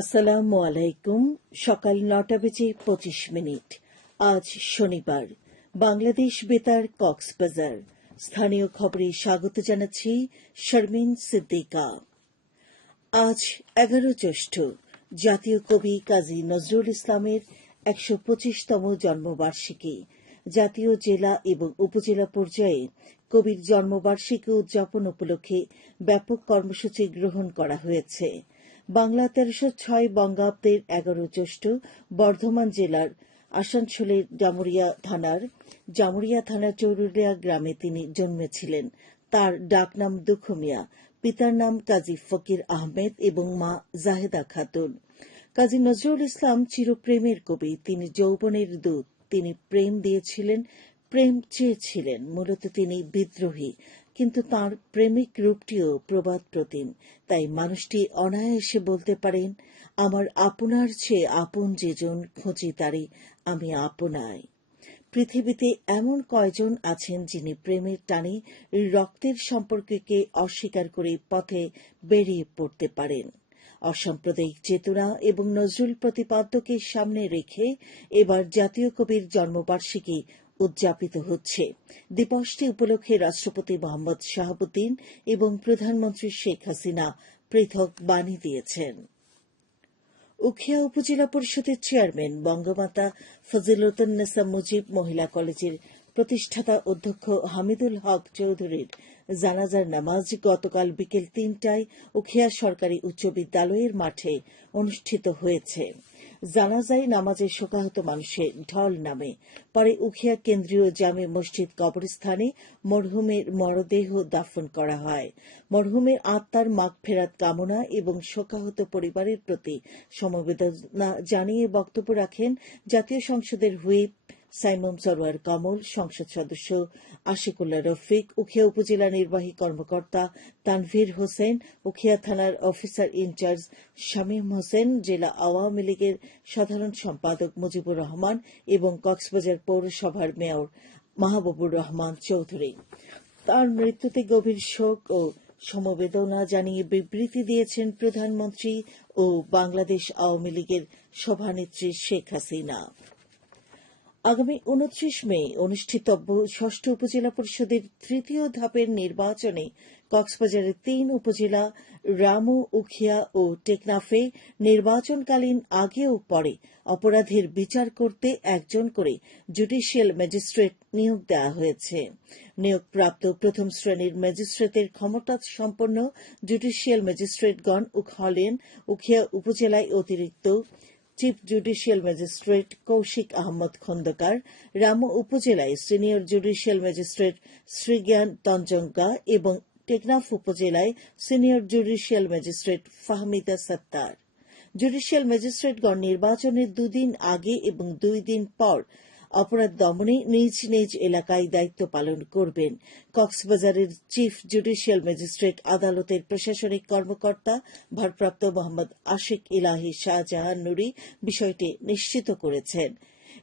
আসসালামু আলাইকুম। সকাল নটা বেজে পঁচিশ মিনিট। আজ শনিবার। বাংলাদেশ বেতার কক্সবাজার। স্থানীয় খবরে স্বাগত জানাচ্ছি শারমিন সিদ্দিকা। আজ এগারো জ্যৈষ্ঠ। জাতীয় কবি কাজী নজরুল ইসলামের একশো পঁচিশতম জন্মবার্ষিকী। জাতীয় জেলা এবং উপজেলা পর্যায়ে কবির জন্মবার্ষিকী উদযাপন উপলক্ষে ব্যাপক কর্মসূচি গ্রহণ করা হয়েছে। বাংলা তেরোশো ছয় বঙ্গাব্দের এগারো জ্যৈষ্ঠ বর্ধমান জেলার আসানসোলের জামুরিয়া থানার জামুরিয়া থানার চৌরুলিয়া গ্রামে তিনি জন্মেছিলেন। তার ডাকনাম দুখুমিয়া, পিতার নাম কাজী ফকির আহমেদ এবং মা জাহেদা খাতুন। কাজী নজরুল ইসলাম চিরপ্রেমের কবি, তিনি যৌবনের দূত। তিনি প্রেম দিয়েছিলেন, প্রেম চেয়েছিলেন, মূলত তিনি বিদ্রোহী। কিন্তু তার প্রেমিক রূপটিও প্রবাদ প্রতিম। তাই মানুষটি অনায়াসে বলতে পারেন, আমার আপনার চেয়ে আপন যেজন খুঁজি তারে আমি আপনায় পৃথিবীতে এমন কয়জন আছেন যিনি প্রেমের টানে রক্তের সম্পর্ককে অস্বীকার করে পথে বেরিয়ে পড়তে পারেন। অসাম্প্রদায়িক চেতনা এবং নজরুল প্রতিপাদ্যকে সামনে রেখে এবার জাতীয় কবির জন্মবার্ষিকী উদযাপিত হচ্ছে। দিবসটি উপলক্ষে রাষ্ট্রপতি মোহাম্মদ শাহাবুদ্দিন এবং প্রধানমন্ত্রী শেখ হাসিনা পৃথক বাণী দিয়েছেন। উখিয়া উপজেলা পরিষদের চেয়ারম্যান বঙ্গমাতা ফজিলতুন্নেসা মুজিব মহিলা কলেজের প্রতিষ্ঠাতা অধ্যক্ষ হামিদুল হক চৌধুরীর জানাজার নামাজ গতকাল বিকেল তিনটায় উখিয়া সরকারি উচ্চ বিদ্যালয়ের মাঠে অনুষ্ঠিত হয়েছে। জানাজায় নামাজের শোকাহত মানুষের ঢল নামে। পরে উখিয়া কেন্দ্রীয় জামে মসজিদ কবরস্থানে মরহুমের মরদেহ দাফন করা হয়। মরহুমের আত্মার মাগ ফেরাত কামনা এবং শোকাহত পরিবারের প্রতি সমবেদনা জানিয়ে বক্তব্য রাখেন জাতীয় সংসদের হুইপ সাইমম সরোয়ার কমল, সংসদ সদস্য আশিকুল্লাহ রফিক, উখিয়া উপজেলা নির্বাহী কর্মকর্তা তানভীর হোসেন, উখিয়া থানার অফিসার ইনচার্জ শামীম হোসেন, জেলা আওয়ামী লীগের সাধারণ সম্পাদক মুজিবুর রহমান এবং কক্সবাজার পৌরসভার মেয়র মাহবুবুর রহমান চৌধুরী। তার মৃত্যুতে গভীর শোক ও সমবেদনা জানিয়ে বিবৃতি দিয়েছেন প্রধানমন্ত্রী ও বাংলাদেশ আওয়ামী লীগের সভানেত্রী শেখ হাসিনা। আগামী উনত্রিশ মে অনুষ্ঠিতব্য ষষ্ঠ উপজেলা পরিষদের তৃতীয় ধাপের নির্বাচনে কক্সবাজারের তিন উপজেলা রামু, উখিয়া ও টেকনাফে নির্বাচনকালীন আগে ও পরে অপরাধের বিচার করতে একজন করে জুডিশিয়াল ম্যাজিস্ট্রেট নিয়োগ দেওয়া হয়েছে। নিয়োগপ্রাপ্ত প্রথম শ্রেণির ম্যাজিস্ট্রেটের ক্ষমতা সম্পন্ন জুডিশিয়াল ম্যাজিস্ট্রেটগণ হলেন উখিয়া উপজেলায় অতিরিক্ত chief judicial magistrate Koushik Ahmed Khandakar Ramu উপজেলায় senior judicial magistrate Srigyan Tanchangya এবং টেকনাফ উপজেলায় senior judicial magistrate Fahmida Sattar judicial ম্যাজিস্ট্রেটগণ নির্বাচনের দুদিন আগে এবং দুই দিন পর অপরাধ দমনে নিজ নিজ এলাকায় দায়িত্ব পালন করবেন। কক্সবাজারের চিফ জুডিশিয়াল ম্যাজিস্ট্রেট আদালতের প্রশাসনিক কর্মকর্তা ভারপ্রাপ্ত মোহাম্মদ আশিক ইলাহি শাহজাহান নুরি বিষয়টি নিশ্চিত করেছেন।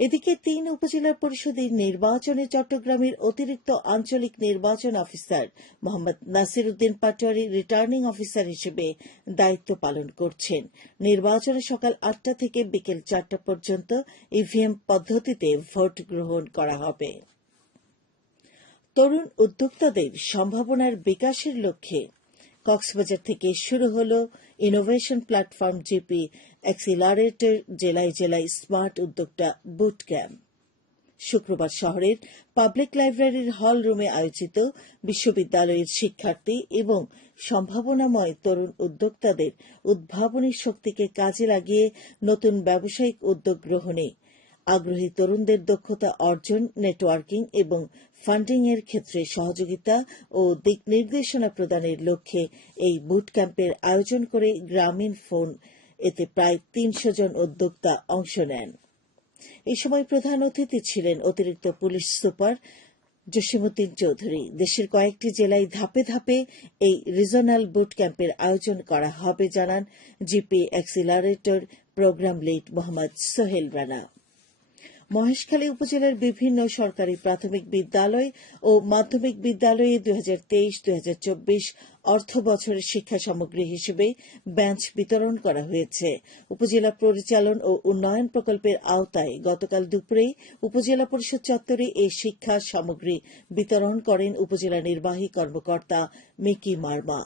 এদিকে তিন উপজেলা পরিষদের নির্বাচনে চট্টগ্রামের অতিরিক্ত আঞ্চলিক নির্বাচন officer Mohammad Nasir Uddin Patwari returning officer হিসেবে দায়িত্ব পালন করছেন। নির্বাচনে সকাল আটটা থেকে বিকেল চারটা পর্যন্ত ইভিএম পদ্ধতিতে ভোট গ্রহণ করা হবে। তরুণ উদ্যোক্তাদের সম্ভাবনার বিকাশের লক্ষ্যে কক্সবাজার থেকে শুরু হল ইনোভেশন প্ল্যাটফর্ম জিপি অ্যাক্সিলারেটর জেলায় জেলায় স্মার্ট উদ্যোক্তা বুট ক্যাম্প শুক্রবার শহরের পাবলিক লাইব্রেরির হল রুমে আয়োজিত বিশ্ববিদ্যালয়ের শিক্ষার্থী এবং সম্ভাবনাময় তরুণ উদ্যোক্তাদের উদ্ভাবনী শক্তিকে কাজে লাগিয়ে নতুন ব্যবসায়িক উদ্যোগ গ্রহণে আগ্রহী তরুণদের দক্ষতা অর্জন নেটওয়ার্কিং এবং ফান্ডিং এর ক্ষেত্রে সহযোগিতা ও দিক নির্দেশনা প্রদানের লক্ষ্যে এই বুট ক্যাম্পের আয়োজন করে গ্রামীণ ফোন, এতে প্রায় তিনশো জন উদ্যোক্তা অংশ নেন। এই সময় প্রধান অতিথি ছিলেন অতিরিক্ত পুলিশ সুপার জসিমুদ্দিন চৌধুরী। দেশের কয়েকটি জেলায় ধাপে ধাপে এই রিজনাল বুট ক্যাম্পের আয়োজন করা হবে, জানান GP accelerator program lead Mohammad Sohel Rana. Maheshkhali উপজেলার বিভিন্ন সরকারি প্রাথমিক বিদ্যালয় ও মাধ্যমিক বিদ্যালয়ে দুই হাজার তেইশ, দুই হাজার চব্বিশ অর্থ বছরের শিক্ষা সামগ্রী হিসেবে বেঞ্চ বিতরণ করা হয়েছে। উপজেলা পরিচালন ও উন্নয়ন প্রকল্পের আওতায় গতকাল দুপুরে উপজেলা পরিষদ চত্বরে এই শিক্ষা সামগ্রী বিতরণ করেন উপজেলা নির্বাহী কর্মকর্তা মিকি মার্মা।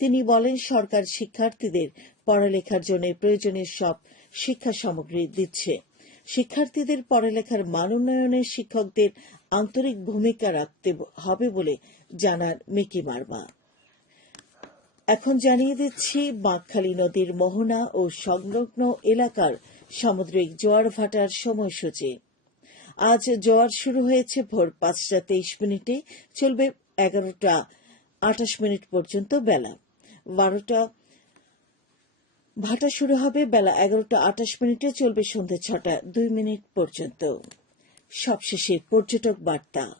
তিনি বলেন, সরকার শিক্ষার্থীদের পড়ালেখার জন্য প্রয়োজনীয় সব শিক্ষা সামগ্রী দিচ্ছে। শিক্ষার্থীদের পড়ালেখার মান উন্নয়নে শিক্ষকদের আন্তরিক ভূমিকা রাখতে হবে বলে জানান মিকি মার্মা। এখন জানিয়ে দিচ্ছি, বাঁকখালী নদীর মোহনা ও সংলগ্ন এলাকার সামুদ্রিক জোয়ার ভাটার সময়সূচি। আজ জোয়ার শুরু হয়েছে ভোর পাঁচটা তেইশ মিনিটে, চলবে এগারোটা আটাশ মিনিট পর্যন্ত বেলা। বারোটা ভাটা শুরু হবে বেলা এগারোটা আটাশ মিনিটে চলবে সন্ধ্যা ছটা, দুই মিনিট পর্যন্ত। সবশেষে পর্যটক বার্তা।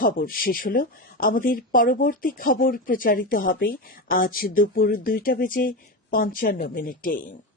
খবর শেষ হল। আমাদের পরবর্তী খবর প্রচারিত হবে আজ দুপুর দুইটা বেজে পঞ্চান্ন মিনিটে।